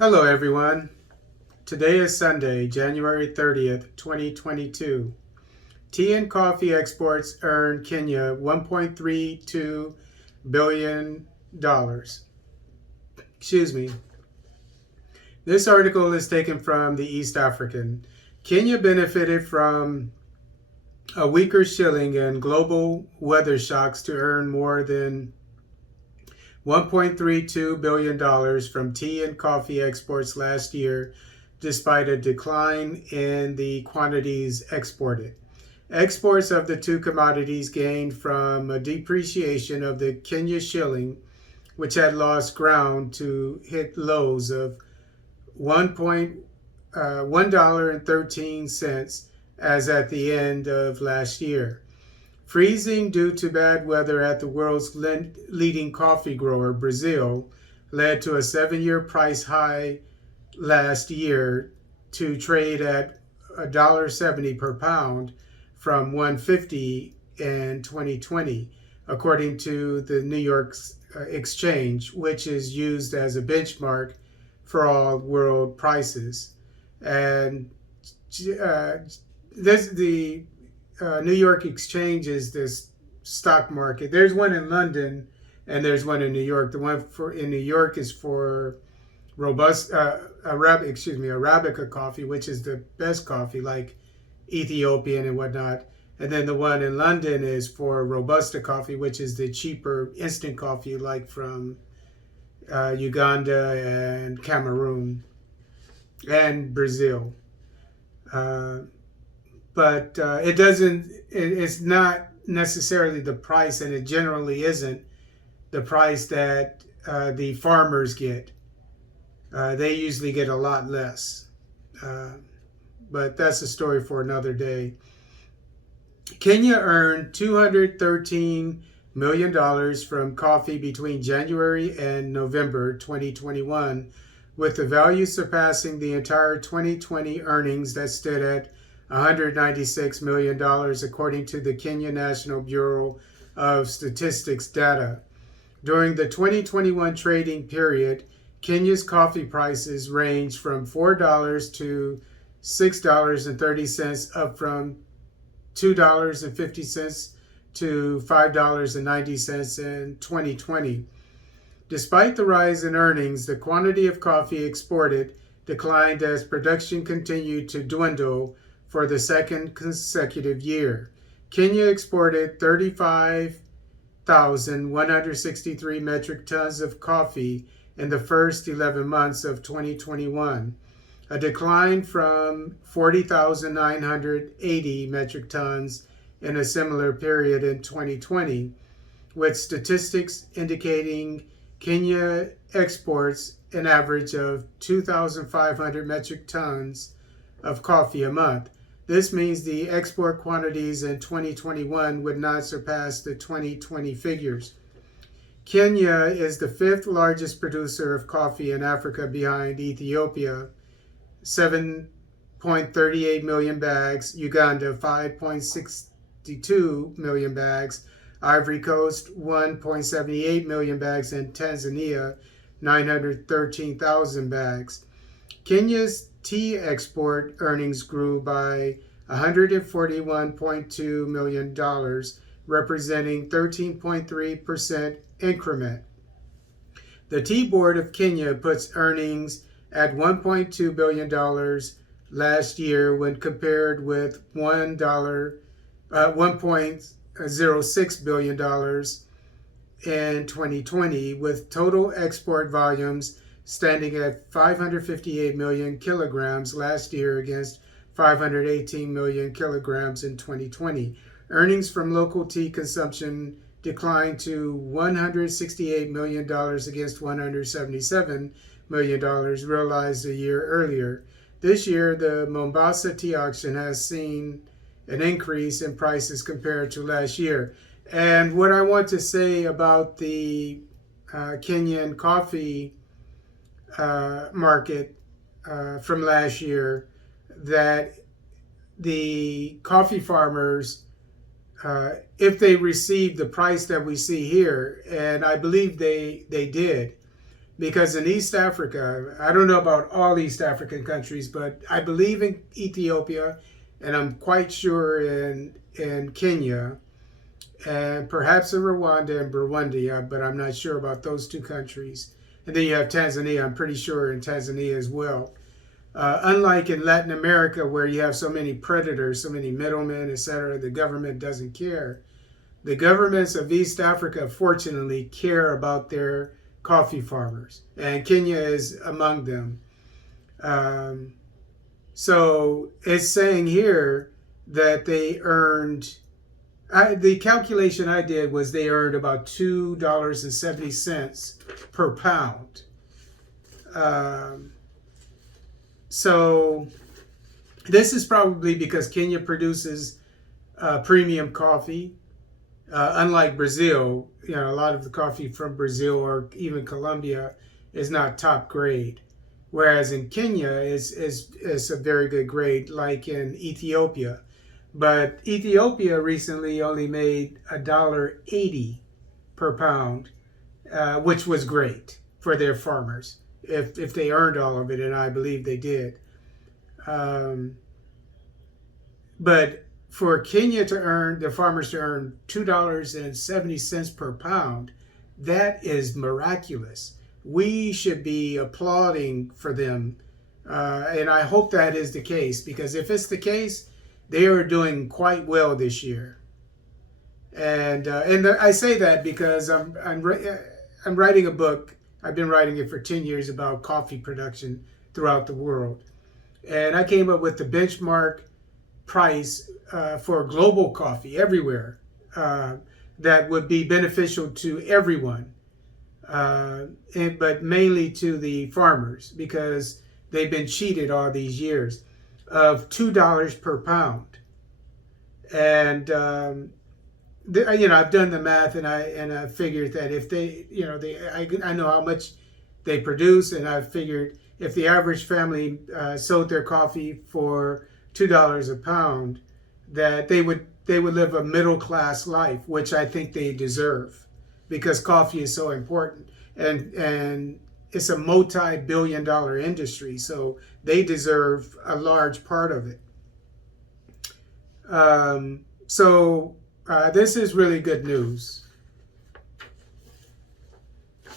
Hello everyone. Today is Sunday, January 30th, 2022. Tea and coffee exports earned Kenya $1.32 billion. Excuse me. This article is taken from the East African. Kenya benefited from a weaker shilling and global weather shocks to earn more than $1.32 billion from tea and coffee exports last year, despite a decline in the quantities exported. Exports of the two commodities gained from a depreciation of the Kenya shilling, which had lost ground to hit lows of $1.13 as at the end of last year. Freezing due to bad weather at the world's leading coffee grower, Brazil, led to a 7-year price high last year to trade at $1.70 per pound from $1.50 in 2020, according to the New York Exchange, which is used as a benchmark for all world prices. And the New York Exchange is this stock market. There's one in London and there's one in New York. The one in New York is for Arabica coffee, which is the best coffee, like Ethiopian and whatnot. And then the one in London is for Robusta coffee, which is the cheaper instant coffee, like from Uganda and Cameroon and Brazil. But it's not necessarily the price, and it generally isn't the price that the farmers get. They usually get a lot less. But that's a story for another day. Kenya earned $213 million from coffee between January and November 2021, with the value surpassing the entire 2020 earnings that stood at $196 million, according to the Kenya National Bureau of Statistics data. During the 2021 trading period, Kenya's coffee prices ranged from $4 to $6.30, up from $2.50 to $5.90 in 2020. Despite the rise in earnings, the quantity of coffee exported declined as production continued to dwindle for the second consecutive year. Kenya exported 35,163 metric tons of coffee in the first 11 months of 2021, a decline from 40,980 metric tons in a similar period in 2020, with statistics indicating Kenya exports an average of 2,500 metric tons of coffee a month. This means the export quantities in 2021 would not surpass the 2020 figures. Kenya is the fifth largest producer of coffee in Africa behind Ethiopia, 7.38 million bags, Uganda, 5.62 million bags, Ivory Coast, 1.78 million bags, and Tanzania, 913,000 bags. Kenya's tea export earnings grew by $141.2 million, representing 13.3% increment. The Tea Board of Kenya puts earnings at $1.2 billion last year when compared with $1.06 billion in 2020, with total export volumes standing at 558 million kilograms last year against 518 million kilograms in 2020. Earnings from local tea consumption declined to $168 million against $177 million realized a year earlier. This year, the Mombasa tea auction has seen an increase in prices compared to last year. And what I want to say about the Kenyan coffee market from last year, that the coffee farmers, if they received the price that we see here, and I believe they did, because in East Africa, I don't know about all East African countries, but I believe in Ethiopia, and I'm quite sure in Kenya, and perhaps in Rwanda and Burundi, but I'm not sure about those two countries. And then you have Tanzania. I'm pretty sure in Tanzania as well. Unlike in Latin America, where you have so many predators, so many middlemen, etc., the government doesn't care. The governments of East Africa, fortunately, care about their coffee farmers, and Kenya is among them. Um, so it's saying here that they earned, the calculation I did was they earned about $2.70 per pound. Um, so this is probably because Kenya produces premium coffee. Unlike Brazil, a lot of the coffee from Brazil or even Colombia is not top grade, whereas in Kenya is a very good grade, like in Ethiopia. But Ethiopia recently only made $1.80 per pound, which was great for their farmers if they earned all of it, and I believe they did. Um, but for Kenya to earn, the farmers to earn $2.70 per pound, that is miraculous. We should be applauding for them. And I hope that is the case, because if it's the case, they are doing quite well this year. And I say that because I'm writing a book. I've been writing it for 10 years about coffee production throughout the world. And I came up with the benchmark price for global coffee everywhere that would be beneficial to everyone, but mainly to the farmers, because they've been cheated all these years, of $2 per pound. And I've done the math, and I figured that if they, I know how much they produce, and I figured if the average family sold their coffee for $2 a pound, that they would live a middle class life, which I think they deserve, because coffee is so important, and it's a multi-billion-dollar industry, so they deserve a large part of it. So this is really good news.